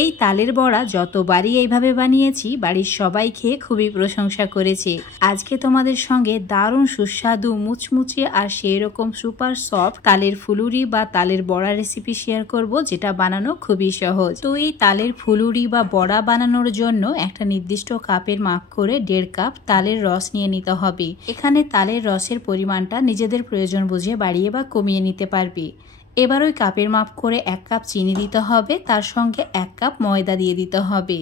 এই তালের বড়া যতবারই এইভাবে বানিয়েছি বাড়ির সবাই খেয়ে খুবই প্রশংসা করেছে। আজকে তোমাদের সঙ্গে দারুণ সুস্বাদু মুচমুচে আর সেই রকম সুপার সফট তালের ফুলুরি বা তালের বড়া রেসিপি শেয়ার করব, যেটা বানানো খুবই সহজ। তো এই তালের ফুলুরি বা বড়া বানানোর জন্য একটা নির্দিষ্ট কাপের মাপ করে 1.5 কাপ তালের রস নিয়ে নিতে হবে। এখানে তালের রসের পরিমাণটা নিজেদের প্রয়োজন বুঝে বাড়িয়ে বা কমিয়ে নিতে পারবে। এবার ওই কাপের মাপ করে 1 কাপ চিনি দিতে হবে, তার সঙ্গে 1 কাপ ময়দা দিয়ে দিতে হবে,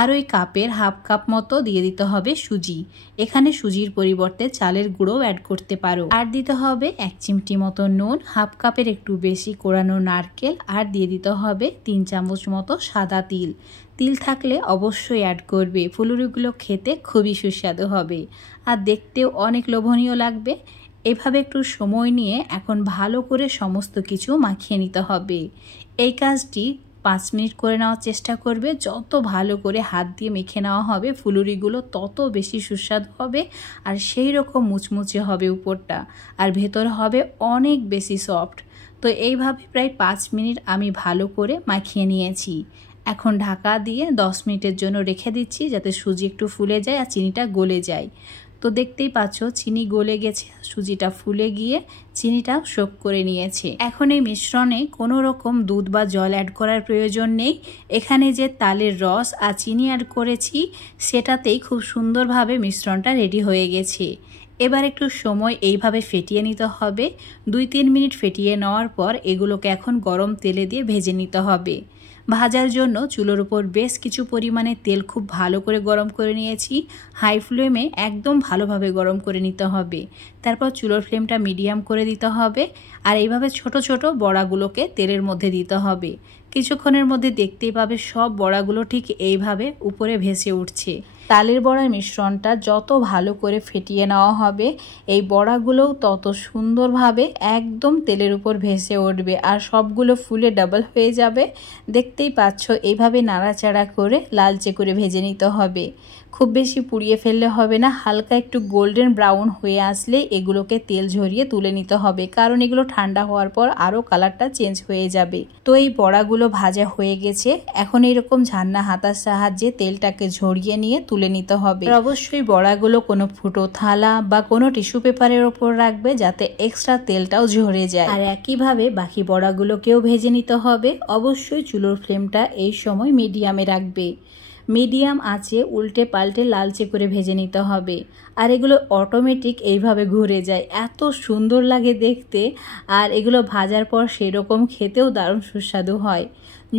আর ওই কাপের হাফ কাপ মতো দিয়ে দিতে হবে সুজি। এখানে সুজির পরিবর্তে চালের গুঁড়ো অ্যাড করতে পারো। আর দিতে হবে 1 চিমটি মতো নুন, হাফ কাপের একটু বেশি কোরানো নারকেল, আর দিয়ে দিতে হবে 3 চামচ মতো সাদা তিল। তিল থাকলে অবশ্যই অ্যাড করবে, ফুলুরিগুলো খেতে খুবই সুস্বাদু হবে আর দেখতেও অনেক লোভনীয় লাগবে। এভাবে একটু সময় নিয়ে এখন ভালো করে সমস্ত কিছু মাখিয়ে নিতে হবে। এই কাজটি 5 মিনিট করে নেওয়ার চেষ্টা করবে। যত ভালো করে হাত দিয়ে মেখে নেওয়া হবে ফুলুরিগুলো তত বেশি সুস্বাদু হবে আর সেই রকম মুচমুচে হবে উপরটা, আর ভেতর হবে অনেক বেশি সফট। তো এইভাবে প্রায় 5 মিনিট আমি ভালো করে মাখিয়ে নিয়েছি। এখন ঢাকা দিয়ে 10 মিনিটের জন্য রেখে দিচ্ছি, যাতে সুজি একটু ফুলে যায় আর চিনিটা গলে যায়। তো দেখতেই পাচ্ছ চিনি গলে গেছে, সুজিটা ফুলে গিয়ে চিনিটা শোক করে নিয়েছে। এখন এই মিশ্রণে কোনো রকম দুধ বা জল অ্যাড করার প্রয়োজন নেই। এখানে যে তালের রস আর চিনি অ্যাড করেছি সেটাতেই খুব সুন্দরভাবে মিশ্রণটা রেডি হয়ে গেছে। এবার একটু সময় এইভাবে ফেটিয়ে নিতে হবে। 2-3 মিনিট ফেটিয়ে নেওয়ার পর এগুলোকে এখন গরম তেলে দিয়ে ভেজে নিতে হবে। ভাজার জন্য চুলোর উপর বেশ কিছু পরিমাণে তেল খুব ভালো করে গরম করে নিয়েছি। হাই ফ্লেমে একদম ভালোভাবে গরম করে নিতে হবে। তারপর চুলোর ফ্লেমটা মিডিয়াম করে দিতে হবে আর এইভাবে ছোট ছোট বড়াগুলোকে তেলের মধ্যে দিতে হবে। কিছুক্ষণের মধ্যে দেখতেই পাবে সব বড়াগুলো ঠিক এইভাবে উপরে ভেসে উঠছে। তালের বড়ার মিশ্রণটা যত ভালো করে ফেটিয়ে নেওয়া হবে এই বড়াগুলোও তত সুন্দরভাবে একদম তেলের উপর ভেসে উঠবে আর সবগুলো ফুলে ডাবল হয়ে যাবে। দেখতেই পাচ্ছ এইভাবে নাড়াচাড়া করে লালচে করে ভেজে নিতে হবে। খুব বেশি পুড়িয়ে ফেললে হবে না, হালকা একটু গোল্ডেন ব্রাউন হয়ে আসলে এগুলোকে তেল ঝরিয়ে তুলে নিতে হবে, কারণ এগুলো ঠান্ডা হওয়ার পর আরও কালারটা চেঞ্জ হয়ে যাবে। তো এই বড়াগুলো ভাজা হয়ে গেছে। এখন এইরকম ঝান্না হাতার সাহায্যে তেলটাকে ঝরিয়ে নিয়ে তুলে নিতে হবে। অবশ্যই বড়াগুলো কোনো ফুটো থালা বা কোনো টিস্যু পেপারের ওপর রাখবে, যাতে এক্সট্রা তেলটাও ঝরে যায়। আর একইভাবে বাকি বড়াগুলোকেও ভেজে নিতে হবে। অবশ্যই চুলোর ফ্লেমটা এই সময় মিডিয়ামে রাখবে। মিডিয়াম আঁচে উল্টে পাল্টে লালচে করে ভেজে নিতে হবে। আর এগুলো অটোমেটিক এইভাবে ঘুরে যায়, এত সুন্দর লাগে দেখতে। আর এগুলো ভাজার পর সেরকম খেতেও দারুণ সুস্বাদু হয়।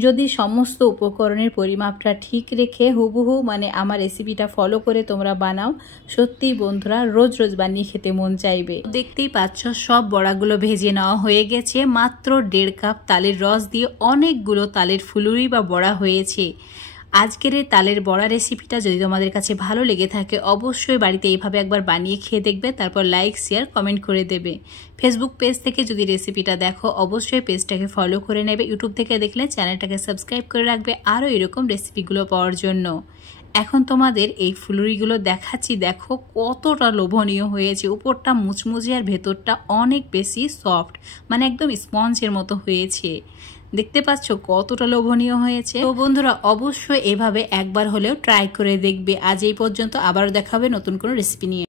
যদি সমস্ত উপকরণের পরিমাপটা ঠিক রেখে হুবহু আমার রেসিপিটা ফলো করে তোমরা বানাও, সত্যিই বন্ধুরা রোজ রোজ বানিয়ে খেতে মন চাইবে। দেখতেই পাচ্ছ সব বড়াগুলো ভেজে নেওয়া হয়ে গেছে। মাত্র 1.5 কাপ তালের রস দিয়ে অনেকগুলো তালের ফুলুরি বা বড়া হয়েছে। আজকের এই তালের বড়া রেসিপিটা যদি তোমাদের কাছে ভালো লেগে থাকে অবশ্যই বাড়িতে এইভাবে একবার বানিয়ে খেয়ে দেখবে, তারপর লাইক শেয়ার কমেন্ট করে দেবে। ফেসবুক পেজ থেকে যদি রেসিপিটা দেখো অবশ্যই পেজটাকে ফলো করে নেবে। ইউটিউব থেকে দেখলে চ্যানেলটাকে সাবস্ক্রাইব করে রাখবে আরও এরকম রেসিপিগুলো পাওয়ার জন্য। এখন তোমাদের এই ফুলুরিগুলো দেখাচ্ছি, দেখো কতটা লোভনীয় হয়েছে। উপরটা মুচমুচে আর ভেতরটা অনেক বেশি সফট, একদম স্পঞ্জের মতো হয়েছে। দেখতে পাচ্ছ কতটা লোভনীয় হয়েছে। তো বন্ধুরা অবশ্যই এভাবে একবার হলেও ট্রাই করে দেখবে। আজ এই পর্যন্ত, আবারও দেখা হবে নতুন কোনো রেসিপি নিয়ে।